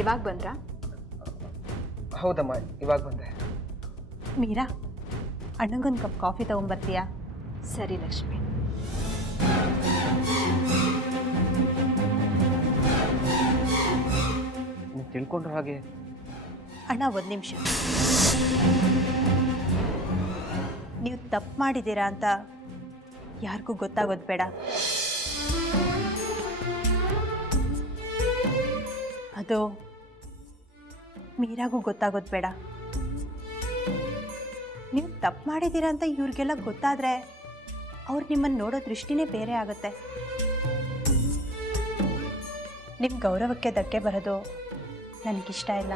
ಇವಾಗ ಬಂದ್ರಾ? ಹೌದಮ್ಮ, ಇವಾಗ ಬಂದೆ. ಮೀರಾ, ಅಣ್ಣಂಗೊಂದು ಕಪ್ ಕಾಫಿ ತಗೊಂಬರ್ತೀಯಾ? ಸರಿ ಲಕ್ಷ್ಮಿ. ನೀವು ತಿಳ್ಕೊಂಡ್ರ ಹಾಗೆ. ಅಣ್ಣ, ಒಂದು ನಿಮಿಷ. ನೀವು ತಪ್ಪು ಮಾಡಿದ್ದೀರಾ ಅಂತ ಯಾರಿಗೂ ಗೊತ್ತಾಗೋದು ಬೇಡ. ಅದು ಮೀರಾಗೂ ಗೊತ್ತಾಗೋದು ಬೇಡ. ನೀವು ತಪ್ಪು ಮಾಡಿದ್ದೀರಾ ಅಂತ ಇವ್ರಿಗೆಲ್ಲ ಗೊತ್ತಾದರೆ ಅವ್ರು ನಿಮ್ಮನ್ನು ನೋಡೋ ದೃಷ್ಟಿನೇ ಬೇರೆ ಆಗುತ್ತೆ. ನಿಮ್ಮ ಗೌರವಕ್ಕೆ ಧಕ್ಕೆ ಬರೋದು ನನಗಿಷ್ಟ ಇಲ್ಲ.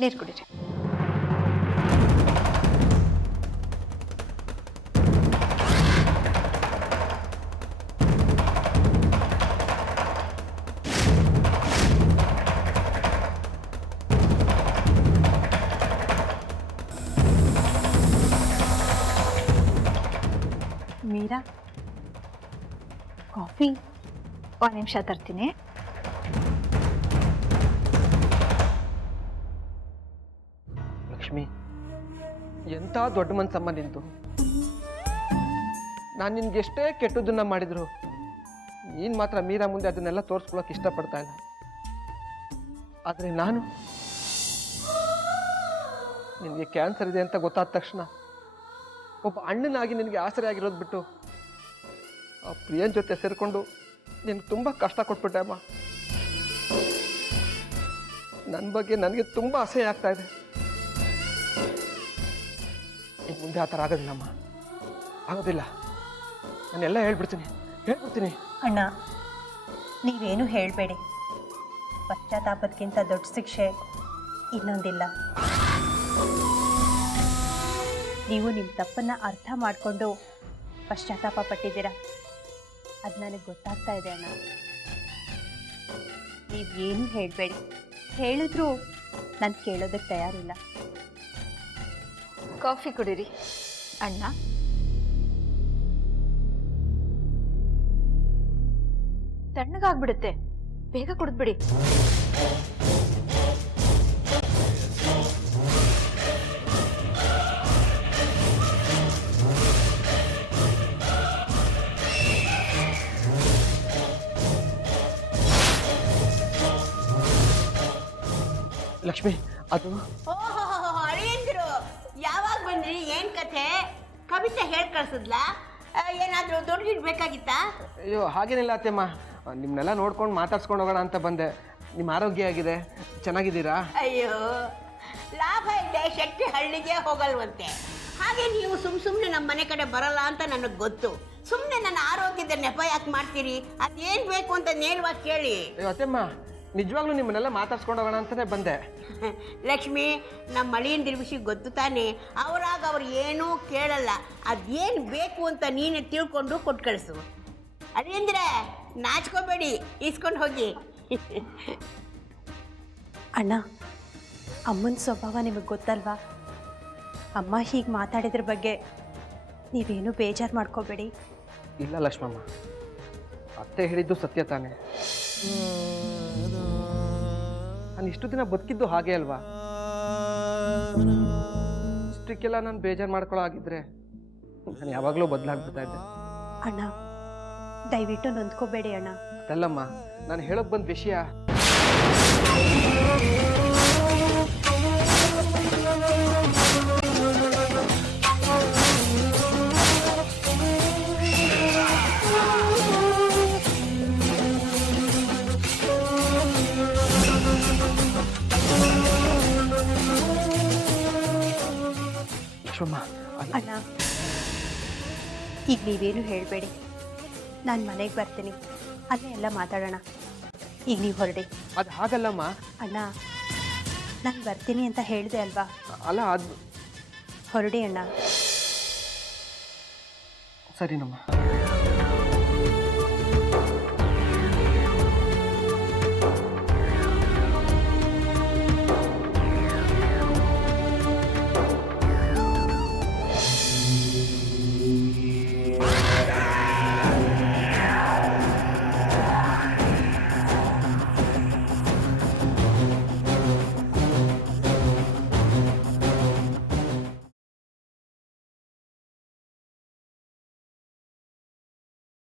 ನೀರು ಕುಡೀರಿ. ಮೀರಾ, ಕಾಫಿ? ಒಂದು ನಿಮಿಷ ತರ್ತೀನಿ. ಲಕ್ಷ್ಮಿ, ಎಂಥ ದೊಡ್ಡ ಮನಸ್ಸಮ್ಮ ನಿಂತು. ನಾನು ನಿನ್ಗೆ ಎಷ್ಟೇ ಕೆಟ್ಟದನ್ನ ಮಾಡಿದ್ರು ನೀನು ಮಾತ್ರ ಮೀರಾ ಮುಂದೆ ಅದನ್ನೆಲ್ಲ ತೋರಿಸ್ಕೊಳ್ಳೋಕೆ ಇಷ್ಟಪಡ್ತಾ ಇಲ್ಲ. ಆದರೆ ನಾನು ನಿನಗೆ ಕ್ಯಾನ್ಸರ್ ಇದೆ ಅಂತ ಗೊತ್ತಾದ ತಕ್ಷಣ ಒಬ್ಬ ಅಣ್ಣನಾಗಿ ನಿನಗೆ ಆಸರೆ ಆಗಿರೋದು ಬಿಟ್ಟು ಆ ಪ್ರಿಯನ್ ಜೊತೆ ಸೇರಿಕೊಂಡು ನಿನಗೆ ತುಂಬ ಕಷ್ಟ ಕೊಟ್ಬಿಟ್ಟೆ ಅಮ್ಮ. ನನ್ನ ಬಗ್ಗೆ ನನಗೆ ತುಂಬ ಅಸಹ್ಯ ಆಗ್ತಾ ಇದೆ. ಈಗ ಮುಂದೆ ಆ ಥರ ಆಗೋದಿಲ್ಲಮ್ಮ, ಆಗೋದಿಲ್ಲ. ನಾನೆಲ್ಲ ಹೇಳ್ಬಿಡ್ತೀನಿ. ಅಣ್ಣ, ನೀವೇನು ಹೇಳಬೇಡಿ. ಪಶ್ಚಾತ್ತಾಪಕ್ಕಿಂತ ದೊಡ್ಡ ಶಿಕ್ಷೆ ಇನ್ನೊಂದಿಲ್ಲ. ನೀವು ನಿಮ್ಮ ತಪ್ಪನ್ನು ಅರ್ಥ ಮಾಡಿಕೊಂಡು ಪಶ್ಚಾತ್ತಾಪ ಪಟ್ಟಿದ್ದೀರ. ಅದು ನನಗೆ ಗೊತ್ತಾಗ್ತಾ ಇದೆ ಅಣ್ಣ. ನೀವೇನು ಹೇಳಬೇಡಿ. ಹೇಳಿದ್ರೂ ನಾನು ಕೇಳೋದಕ್ಕೆ ತಯಾರಿಲ್ಲ. ಕಾಫಿ ಕುಡೀರಿ. ಅಣ್ಣ, ತಣ್ಣಗಾಗ್ಬಿಡುತ್ತೆ, ಬೇಗ ಕುಡಿದ್ಬಿಡಿ. ಲಕ್ಷ್ಮಿ, ಅದು ಅಳಿಯಂದ್ರು ಯಾವಾಗ ಬಂದ್ರಿ? ಏನ್ ಕಥೆ? ಕವಿತೆ ಹೇಳಿ ಕಳ್ಸಿದ್ಲಾ? ಏನಾದರೂ ದೊಡ್ಡ ಹಿಡ್ಬೇಕಾಗಿತ್ತಾ? ಅಯ್ಯೋ, ಹಾಗೇನಿಲ್ಲ ಅತ್ತೆಮ್ಮ. ನಿಮ್ಮನ್ನೆಲ್ಲ ನೋಡ್ಕೊಂಡು ಮಾತಾಡ್ಸ್ಕೊಂಡು ಹೋಗೋಣ ಅಂತ ಬಂದೆ. ನಿಮ್ಮ ಆರೋಗ್ಯ ಆಗಿದೆ, ಚೆನ್ನಾಗಿದ್ದೀರಾ? ಅಯ್ಯೋ, ಲಾಭ ಇದೆ, ಶಕ್ತಿ ಹಳ್ಳಿಗೆ ಹೋಗಲ್ವಂತೆ. ಹಾಗೆ ನೀವು ಸುಮ್ಮನೆ ನಮ್ಮ ಮನೆ ಕಡೆ ಬರಲ್ಲ ಅಂತ ನನಗೆ ಗೊತ್ತು. ಸುಮ್ಮನೆ ನನ್ನ ಆರೋಗ್ಯದ ನೆಪ ಯಾಕೆ ಮಾಡ್ತೀರಿ? ಅದೇನು ಬೇಕು ಅಂತ ನೇರವಾಗಿ ಕೇಳಿ. ಅಯ್ಯೋ ಅತ್ತೆಮ್ಮ, ನಿಜವಾಗ್ಲೂ ನಿಮ್ಮನ್ನೆಲ್ಲ ಮಾತಾಡ್ಸ್ಕೊಂಡು ಹೋಗೋಣ ಅಂತಲೇ ಬಂದೆ. ಲಕ್ಷ್ಮಿ, ನಮ್ಮ ಅಳಿಯಂದಿರ ವಿಷಯ ಗೊತ್ತು ತಾನೆ. ಅವರಾಗ ಅವ್ರು ಏನೂ ಕೇಳಲ್ಲ. ಅದೇನು ಬೇಕು ಅಂತ ನೀನು ತಿಳ್ಕೊಂಡು ಕೊಟ್ಟು ಕಳಿಸು. ಅಳಿಯಂದ್ರೆ ನಾಚ್ಕೋಬೇಡಿ, ಇಸ್ಕೊಂಡು ಹೋಗಿ. ಅಣ್ಣ, ಅಮ್ಮನ ಸ್ವಭಾವ ನಿಮಗೆ ಗೊತ್ತಲ್ವಾ? ಅಮ್ಮ ಹೀಗೆ ಮಾತಾಡಿದ್ರ ಬಗ್ಗೆ ನೀವೇನು ಬೇಜಾರು ಮಾಡ್ಕೋಬೇಡಿ. ಇಲ್ಲ ಲಕ್ಷ್ಮಮ್ಮ, ಅತ್ತೆ ಹೇಳಿದ್ದು ಸತ್ಯ ತಾನೆ. ನಾನು ಇಷ್ಟು ದಿನ ಬದುಕಿದ್ದು ಹಾಗೆ ಅಲ್ವಾ? ಇಷ್ಟಕ್ಕೆಲ್ಲ ನಾನು ಬೇಜಾರು ಮಾಡ್ಕೊಳ್ಳೋ ಆಗಿದ್ರೆ ನಾನು ಯಾವಾಗಲೂ ಬದಲಾಗ್ಬಿಡ್ತಾ ಇದ್ದೆ. ಅಣ್ಣ, ದಯವಿಟ್ಟು ನೊಂದ್ಕೋಬೇಡಿ ಅಣ್ಣ. ಅದಲ್ಲಮ್ಮ, ನಾನು ಹೇಳೋಕೆ ಬಂದ ವಿಷಯ. ಅಣ್ಣ, ಈಗ ನೀವೇನು ಹೇಳಬೇಡಿ. ನಾನು ಮನೆಗೆ ಬರ್ತೀನಿ, ಅಲ್ಲೇ ಎಲ್ಲ ಮಾತಾಡೋಣ. ಈಗ ನೀವು ಹೊರಡಿ. ಅದು ಹಾಗಲ್ಲಮ್ಮ. ಅಣ್ಣ, ನಾನು ಬರ್ತೀನಿ ಅಂತ ಹೇಳಿದೆ ಅಲ್ವಾ? ಅಲ್ಲ, ಅದು ಹೊರಡಿ ಅಣ್ಣ. ಸರಿನಮ್ಮ.